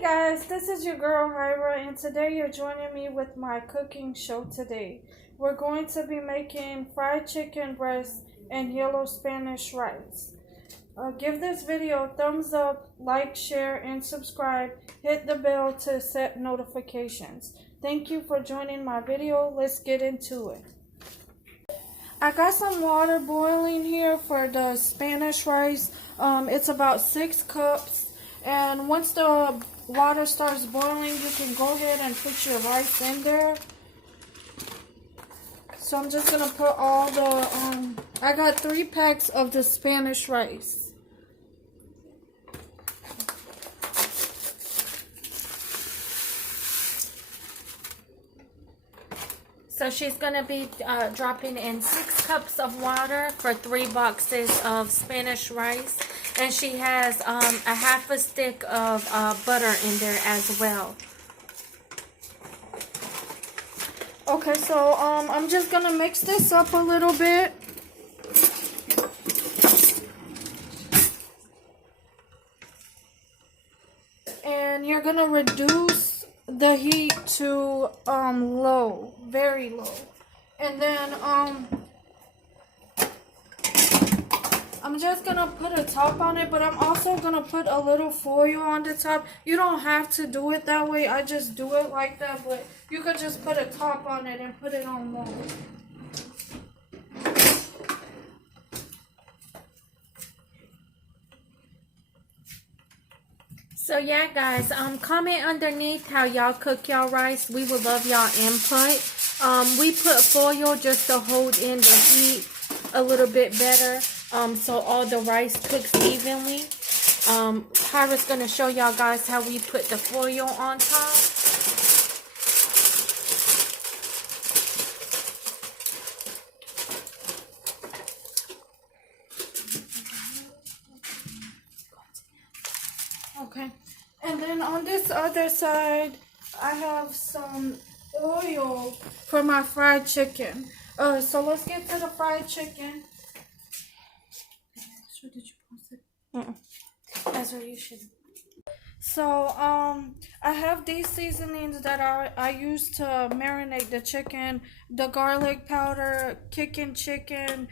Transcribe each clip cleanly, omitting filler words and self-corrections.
Hey guys, this is your girl Hyra, and today you're joining me with my cooking show today. We're going to be making fried chicken breast and yellow Spanish rice. Give this video a thumbs up, like, share, and subscribe. Hit the bell to set notifications. Thank you for joining my video. Let's get into it. I got some water boiling here for the Spanish rice. It's about 6 cups. And once the water starts boiling, you can go ahead and put your rice in there. So I'm just going to put all the, I got 3 packs of the Spanish rice. So she's going to be dropping in 6 cups of water for 3 boxes of Spanish rice. And she has a half a stick of butter in there as well. Okay, so I'm just going to mix this up a little bit. And you're going to reduce the heat to low, very low. And then I'm just gonna put a top on it, but I'm also gonna put a little foil on the top. You don't have to do it that way, I just do it like that, but you could just put a top on it and put it on low. So yeah guys, comment underneath how y'all cook y'all rice. We would love y'all input. We put foil just to hold in the heat a little bit better, so all the rice cooks evenly. Hyra's gonna show y'all guys how we put the foil on top. Okay, and then on this other side, I have some oil for my fried chicken. So let's get to the fried chicken. Did you post it? That's what you should. So I have these seasonings that I use to marinate the chicken: the garlic powder, kicking chicken,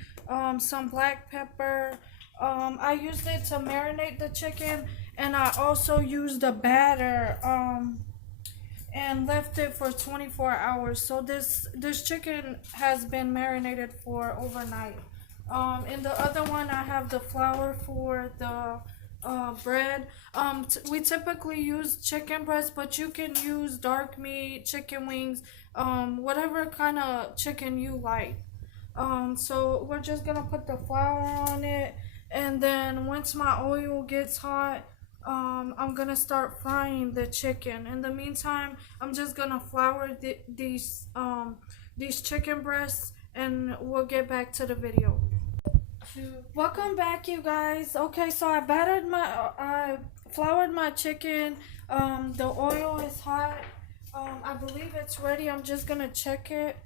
some black pepper. I used it to marinate the chicken, and I also used the batter and left it for 24 hours. So this chicken has been marinated for overnight. In the other one, I have the flour for the bread. We typically use chicken breast, but you can use dark meat, chicken wings, whatever kind of chicken you like. So we're just gonna put the flour on it, and then once my oil gets hot, I'm gonna start frying the chicken. In the meantime, I'm just gonna flour these chicken breasts, and we'll get back to the video. Welcome back, you guys. Okay, so I floured my chicken. The oil is hot. I believe it's ready. I'm just gonna check it.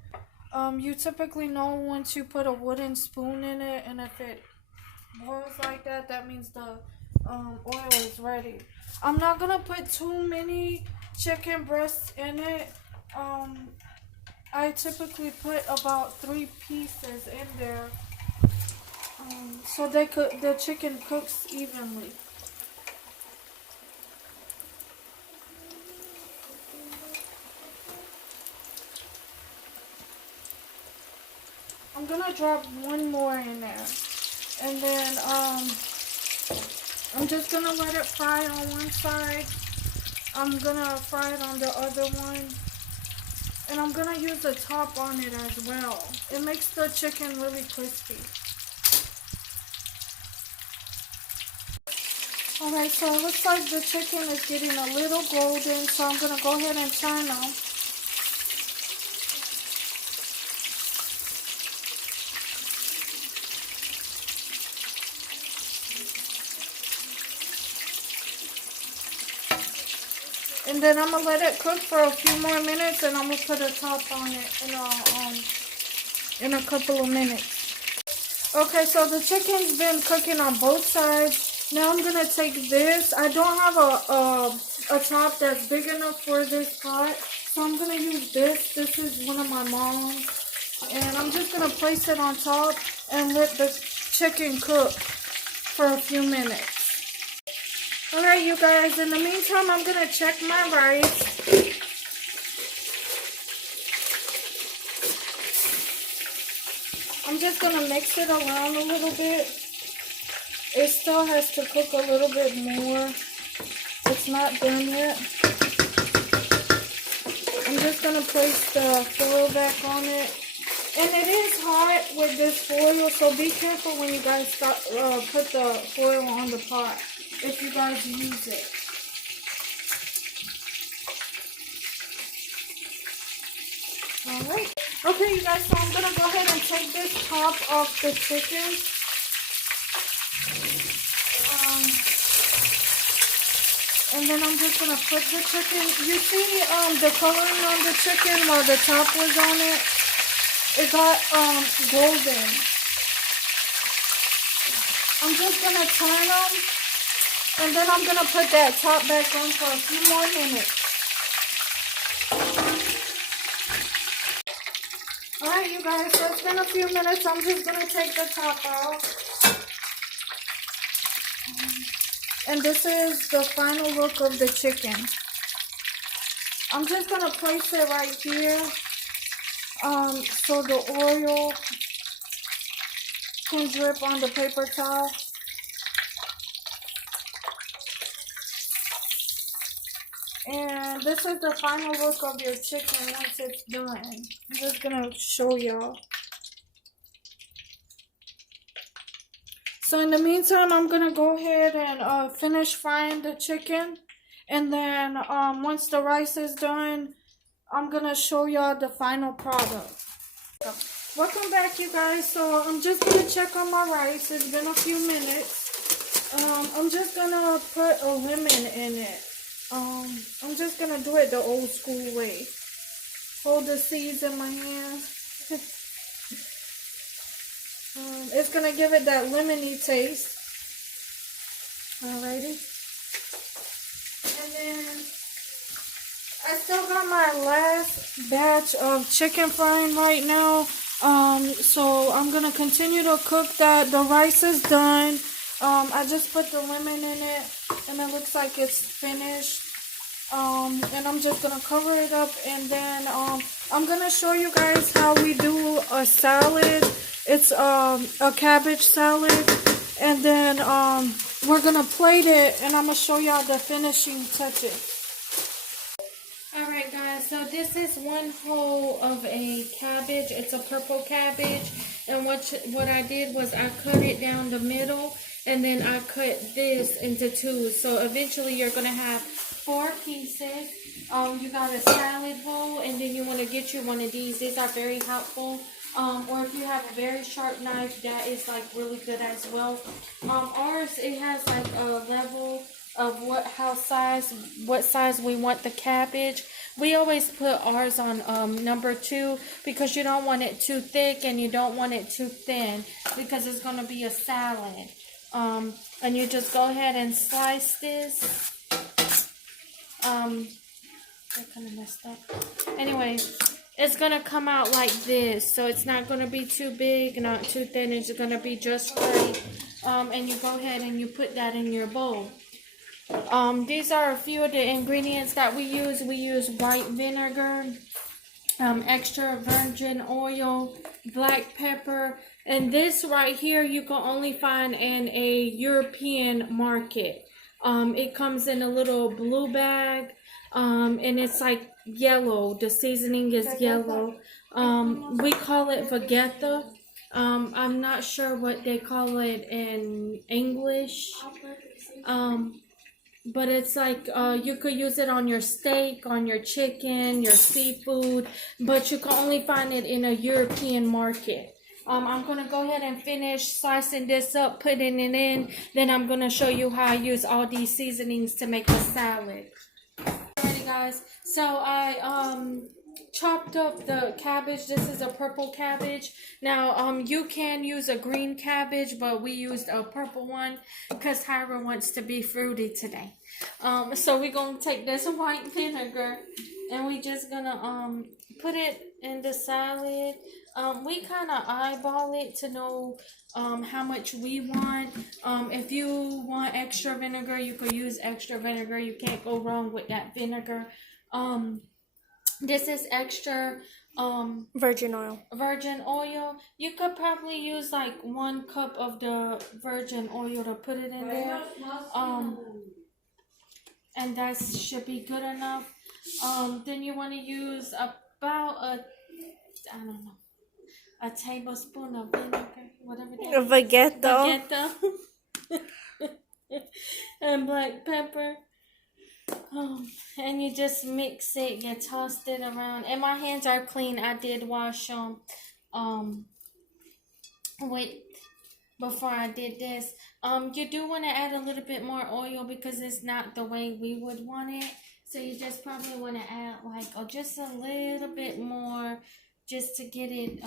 You typically know once you put a wooden spoon in it, and if it boils like that, that means the oil is ready. I'm not gonna put too many chicken breasts in it. I typically put about 3 pieces in there, so the chicken cooks evenly. I'm gonna drop 1 more in there, and then I'm just gonna let it fry on one side. I'm gonna fry it on the other one, and I'm gonna use the top on it as well. It makes the chicken really crispy. Alright, so it looks like the chicken is getting a little golden, so I'm gonna go ahead and turn them. And then I'm gonna let it cook for a few more minutes, and I'm gonna put a top on it in a couple of minutes. Okay, so the chicken's been cooking on both sides. Now I'm gonna take this. I don't have a top that's big enough for this pot. So I'm gonna use this. This is one of my mom's. And I'm just gonna place it on top and let the chicken cook for a few minutes. Alright, you guys, in the meantime, I'm gonna check my rice. I'm just gonna mix it around a little bit. It still has to cook a little bit more. It's not done yet. I'm just gonna place the foil back on it. And it is hot with this foil, so be careful when you guys start, put the foil on the pot if you guys use it. Alright. Okay, you guys, so I'm gonna go ahead and take this top off the chicken. And then I'm just gonna put the chicken. You see the coloring on the chicken while the top was on it? It got golden. I'm just gonna turn them, and then I'm gonna put that top back on for a few more minutes. Alright, you guys, so it's been a few minutes. I'm just gonna take the top out. And this is the final look of the chicken. I'm just gonna place it right here. So the oil can drip on the paper towel. And this is the final look of your chicken once it's done. I'm just gonna show y'all. So in the meantime, I'm gonna go ahead and finish frying the chicken. And then once the rice is done, I'm gonna show y'all the final product. Welcome back, you guys. So I'm just gonna check on my rice. It's been a few minutes. I'm just gonna put a lemon in it. I'm just gonna do it the old school way. Hold the seeds in my hand. It's gonna give it that lemony taste. Alrighty. And then I still got my last batch of chicken frying right now. So I'm gonna continue to cook that. The rice is done. I just put the lemon in it, and it looks like it's finished. And I'm just gonna cover it up, and then I'm gonna show you guys how we do a salad. It's a cabbage salad, and then we're gonna plate it, and I'm gonna show y'all the finishing touches. Alright guys, so this is one whole of a cabbage. It's a purple cabbage, and what I did was I cut it down the middle, and then I cut this into two. So eventually you're gonna have 4 pieces. You got a salad bowl, and then you want to get you one of these. These are very helpful. Or if you have a very sharp knife, that is like really good as well. Ours, it has like a level of what size we want the cabbage. We always put ours on number 2 because you don't want it too thick and you don't want it too thin because it's going to be a salad. And you just go ahead and slice this. I kind of messed up. Anyway, it's going to come out like this. So it's not going to be too big, not too thin. It's going to be just right. And you go ahead and you put that in your bowl. These are a few of the ingredients that we use. We use white vinegar, extra virgin oil, black pepper, and this right here you can only find in a European market. It comes in a little blue bag, and it's like yellow. The seasoning is yellow. We call it vegeta. I'm not sure what they call it in English. But it's like you could use it on your steak, on your chicken, your seafood, but you can only find it in a European market. I'm going to go ahead and finish slicing this up, putting it in. Then I'm going to show you how I use all these seasonings to make a salad. Alrighty guys, so I chopped up the cabbage. This is a purple cabbage. Now, you can use a green cabbage, but we used a purple one because Tyra wants to be fruity today. So we're gonna take this white vinegar and we just gonna put it in the salad. We kind of eyeball it to know how much we want. If you want extra vinegar, you could use extra vinegar. You can't go wrong with that vinegar. This is extra Virgin oil. virgin oil. You could probably use like 1 cup of the virgin oil to put it in there. And that should be good enough. Then you want to use about a tablespoon of vinegar, whatever that is. Vegeta. And black pepper. And you just mix it, you toss it around. And my hands are clean. I did wash them before I did this. You do want to add a little bit more oil because it's not the way we would want it. So you just probably want to add like just a little bit more just to get it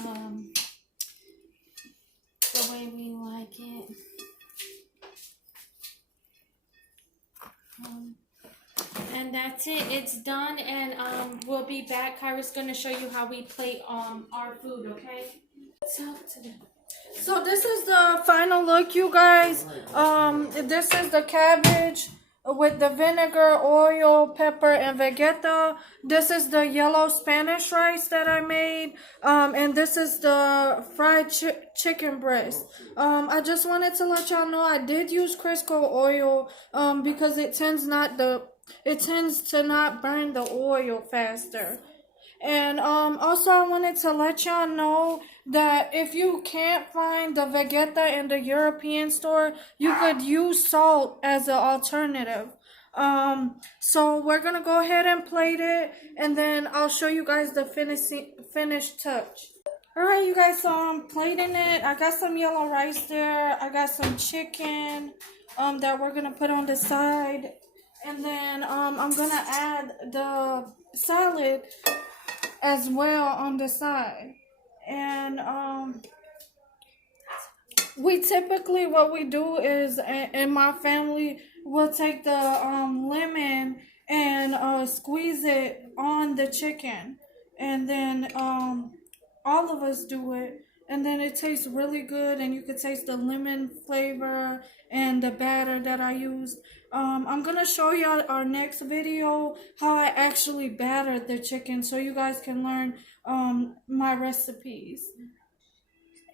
the way we like it. And that's it. It's done, and we'll be back. Kyra's gonna show you how we plate our food. Okay. So this is the final look, you guys. This is the cabbage with the vinegar, oil, pepper, and vegeta. This is the yellow Spanish rice that I made. And this is the fried chicken breast. I just wanted to let y'all know I did use Crisco oil because it tends to not burn the oil faster. And also I wanted to let y'all know that if you can't find the Vegeta in the European store, you could use salt as an alternative. So we're gonna go ahead and plate it, and then I'll show you guys the finished touch. Alright, you guys, so I'm plating it. I got some yellow rice there. I got some chicken that we're gonna put on the side. And then I'm gonna add the salad as well on the side. And we typically, what we do is in my family, we'll take the lemon and squeeze it on the chicken. And then all of us do it. And then it tastes really good, and you could taste the lemon flavor and the batter that I used. I'm going to show y'all our next video how I actually battered the chicken so you guys can learn my recipes.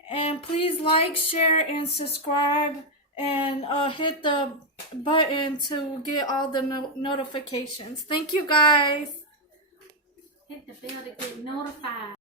And please like, share, and subscribe, and hit the button to get all the notifications. Thank you, guys. Hit the bell to get notified.